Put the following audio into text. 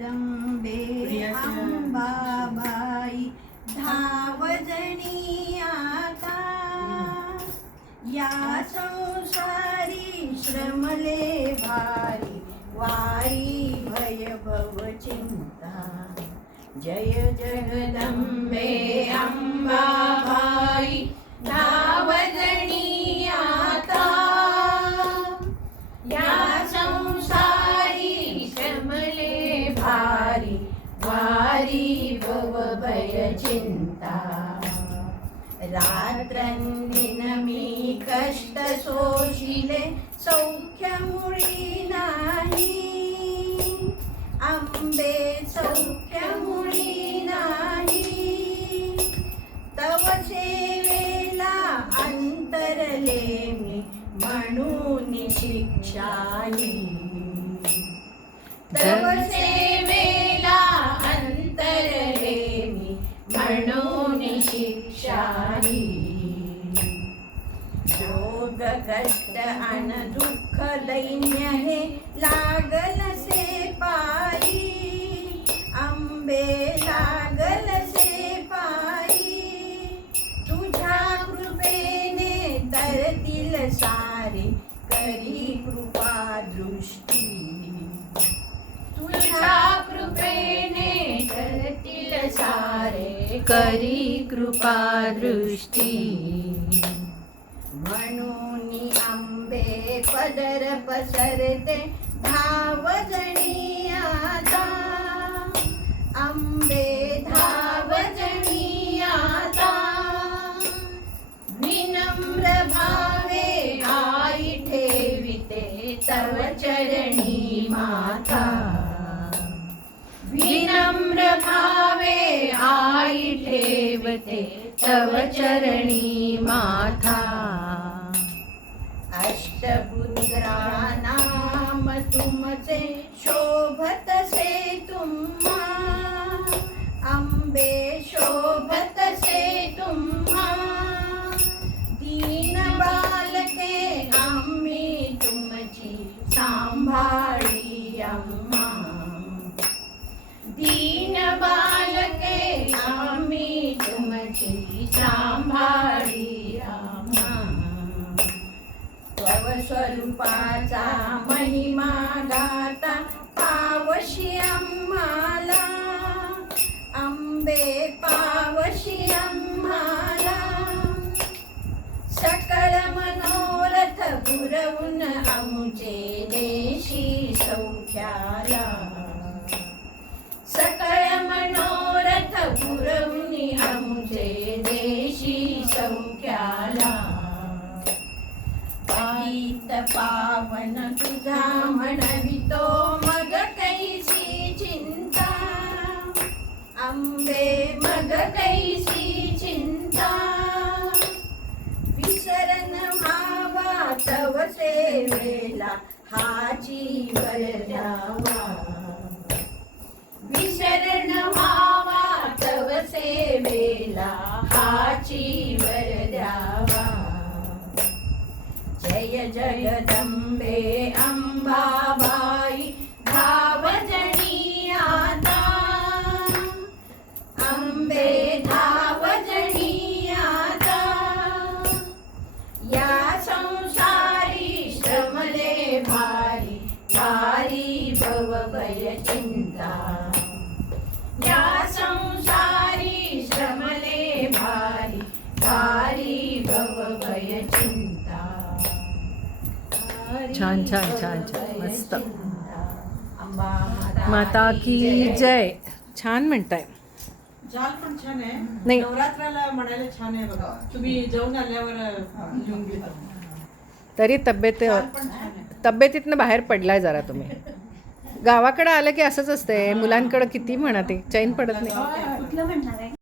जगदंबे अंबाबाई धावजणी आता. या संसारी श्रमले भारी वारी भयभव चिंता. जय जगदंबे अंबाबाई धावजणी रात्रंदिन मी कष्ट सोशिले सौख्य मुळी नाही. आंबे सौख्य मुळी नाही. तव सेवेला अंतरले मी म्हणून शिक्षाही. तव सेवेला अंतरले मी म्हणून शिक्षाही रोग कष्ट अन दुःख दैन्य हे लागल से पायी. आंबे लागल से पायी. तुझ्या कृपेने तरतील सारे करी कृपा दृष्टी. तुझ्या कृपेने तरतील सारे करी कृपा दृष्टी. म्हणून आंबे पदर पसरते धावजणी आता. आंबे धावजणी आता. विनम्र भावे आई ठेविते तव चरणी माता. विनम्र भावे आई ठेवते तव चरणी माथा. अष्टपुत्रा तुमचे शोभत से तुम्हा. अंबे शोभत से तुम्हा. दीन बालके आम्ही तुमची सांभा रूपाचा महिमा गाता पावशी आम्हाला. आंबे पावशी आम्हाला. सकळ मनोरथ पुरवून आमचे देशी सौख्याला. पायीत पावन तुझा म्हणवितो मग कैसी चिंता. आंबे मग कैसी चिंता. विसरण व्हावा तव सेवेला हाची वर द्यावा. विसरण व्हावा तव सेवेला हाची वर द्यावा. जय जगदम्बे अम्बाबाई धावजणी आता अंबे धावजणी आता या संसारी श्रमले भारी भारी भव भय चिंता। या संसारी श्रमले भारी भारी भव भय चिंता। छान, छान, छान, छान. मस्त. माता की जय. छान म्हणताय. जाल पण छान आहे. नाही. नवरात्राला म्हणायला छान आहे बघा. तुम्ही जाऊन आल्यावर लिहून घेता तरी तब्येत तब्येतीतनं बाहेर पडलाय जरा तुम्ही. गावाकडे आलं की असंच असतंय. मुलांकडं किती म्हणा ते. चैन पडत नाही.